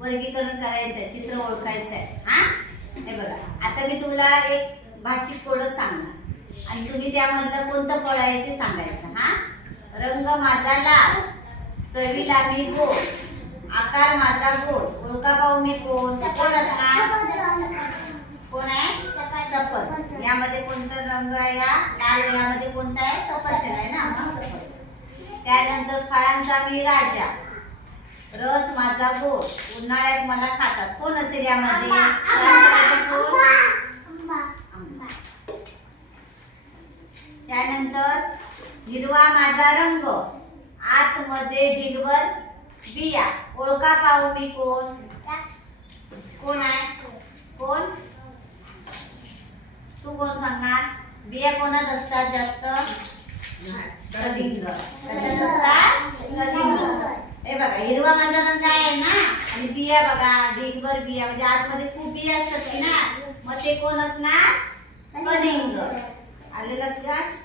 वर्गीकरण करायचंय, चित्र ओळखायचंय. हा हे बघा, आता मी तुला एक भाषिक कोड सांगणार आणि तुम्ही त्यामधलं कोणतं फळ आहे ते सांगायचं. हा, रंग माझा लाल, चवीला मी गोड, आकार माझा गोल, ओळखा पाहू मी कोण कोण असणार? कोण आहे? सफरचंद. यामध्ये कोणता रंग आहे? या लाल. यामध्ये कोणता आहे? सफरचंद आहे ना, मग सफरचंद. त्यानंतर फळांचा मी राजा, रस माझा गोड, उन्हाळ्यात मला खातात. कोण असेल यामध्ये? त्यानंतर हिरवा माझा रंग, आतमध्ये ढिगभर बिया, ओळखा पाहू मी कोण कोण आहे? कोण? तू कोण सांगणार? बिया कोणात असतात जास्त? कलिंगड. कशात असतात? कलिंगड. हे बघा, हिरवा माझा रंग आहे ना, आणि बिया बघा, ढिगभर बिया, म्हणजे आतमध्ये खूप बिया असतात की ना, मग ते कोण असणार? कलिंगड. आले लक्षात?